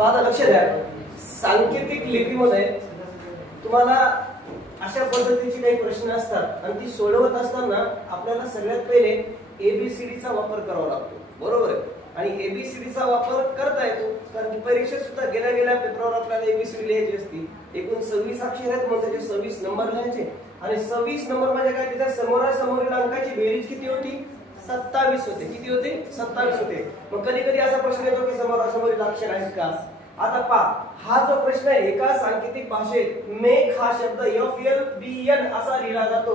आता लक्ष द्या, सांकेतिक लिपीमध्ये तुम्हाला अशा पद्धतीचे काही प्रश्न असतात आणि ती सोडवत असताना आपल्याला सगळ्यात पहिले एबीसीडी चा वापर करावा लागतो, बरोबर आहे. आणि एबीसीडी चा वापर करता येतो कारण की परीक्षेत सुद्धा गेल्या पेपरवर आपल्याला एबीसीडी लिहायची असती. एकूण 26 अक्षर आहेत, मग त्याचे 26 नंबर लिहायचे आणि 26 नंबर म्हणजे काय, त्याच्या समोरासमोरील अंकाची बेरीज किती होती, 27 होते. किती होते, 27 होते. मग कधी कधी असा प्रश्न येतो की समोरासमोरील अक्षर आहेत का. आता पहा, हा जो प्रश्न आहे एका सांकेतिक भाषेत मेक हा शब्द FLBN असा लिहिला जातो,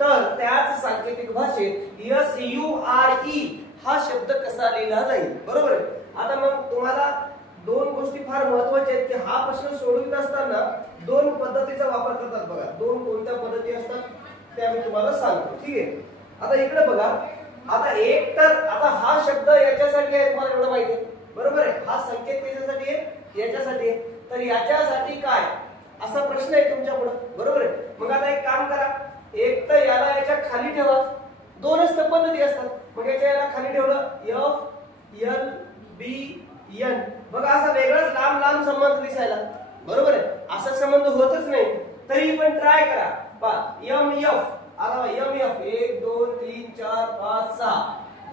तर त्याच सांकेतिक भाषेत SURE हा शब्द कसा लिहिला जाईल, बरोबर आहे. आता मग तुम्हाला दोन गोष्टी फार महत्त्वाच्या आहेत की हा प्रश्न सोडवत असताना दोन पद्धतीचा वापर करतात बघा. दोन कोणत्या पद्धती असतात त्या मी तुम्हाला सांगतो, ठीक आहे. आता इकडे बघा, आता एक तर आता हा शब्द याच्यासाठी आहे, तुम्हाला एवढं माहिती आहे, बरोबर आहे. हा संकेत कशासाठी आहे, याच्यासाठी आहे. तर याच्यासाठी काय असा प्रश्न आहे तुमच्या पुढे, बरोबर आहे. मग आता एक काम करा, एक तर याला याच्या खाली ठेवा, दोनच तर पद्धती असतात. मग याला खाली ठेवलं FLBN, बघा असा वेगळाच लांब लांब संबंध दिसायला, बरोबर आहे. असा संबंध होतच नाही, तरी पण ट्राय करा. पहा MF आला, MF 1 2 3 4 5 6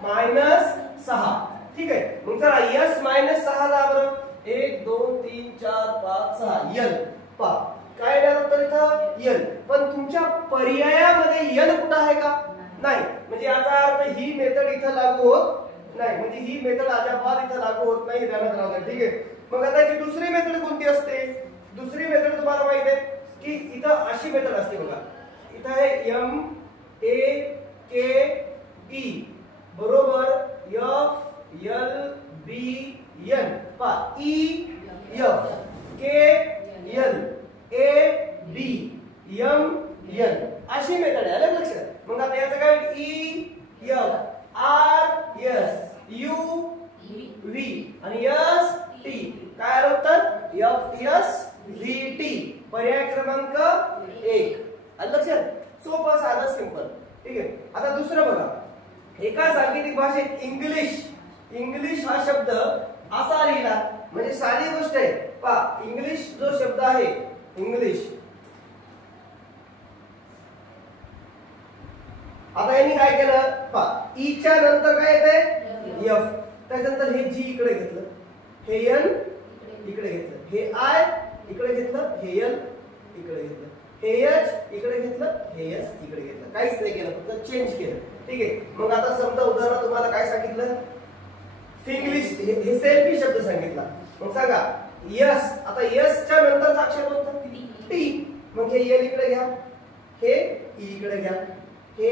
-6, ठीक आहे. मग चला S -6 ला बरं 1 2 3 4 5 6 L. पहा काय झालं तर इथं L, पण तुमच्या पर्यायामध्ये L कुठं आहे का, नाही. म्हणजे याचा अर्थ ही मेथड इथं लागू होत नाही, म्हणजे ही मेथड अजिबात इथं लागू होत नाही, ध्यानात राहू द्या, ठीक आहे. मग आता याची दुसरी मेथड कोणती असते, दुसरी मेथड तुम्हाला माहिती आहे की इथं अशी मेथड असते बघा. इथं आहे MAKE बरोबर FLBN, पहा EFKLABMN अशी मेथड आहे, आलं लक्षात. मग आता याचं काय EFRSUV आणि ST, काय आलं उत्तर FSVT, पर्याय क्रमांक 1, आलं लक्षात. सोपं साधं सिंपल, ठीक आहे. आता दुसरं बघा, एका सांकेतिक भाषेत इंग्लिश हा शब्द असा लिहिला, म्हणजे साधी गोष्ट आहे. पहा इंग्लिश जो शब्द आहे, इंग्लिश, आता यांनी काय केलं, पहा ई च्या नंतर काय येते F, त्याच्यानंतर हे G इकडे घेतलं, हे N इकडे घेतलं, हे I इकडे घेतलं, हे L इकडे घेतलं, हे H इकडे घेतलं, हे S इकडे घेतलं, काहीच नाही केलं, फक्त चेंज केलं, ठीक आहे. मग आता समजा उदाहरण तुम्हाला काय सांगितलं, फिंग्लिश, हे सेल्फी शब्द सांगितला. मग सांगा S, आता S च्या नंतरचा अक्षर कोणता, T. मग हे L इकडे घ्या, हे E इकडे घ्या, हे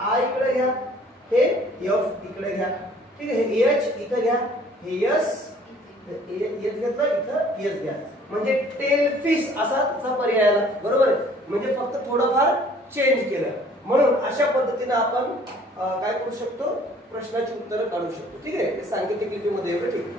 I इकडे घ्या, हे F इकडे घ्या, ठीक आहे. हे H इकडे घ्या, हे S घेतलं, इथं S घ्या, म्हणजे टेलफिश असा त्याचा पर्याय आला, बरोबर आहे. म्हणजे फक्त थोडंफार चेंज केलं. म्हणून अशा पद्धतीने आपण काय करू शकतो, प्रश्नाची उत्तरं काढू शकतो, ठीक आहे. सांकेतिक लिपीमध्ये एवढं, ठीक आहे.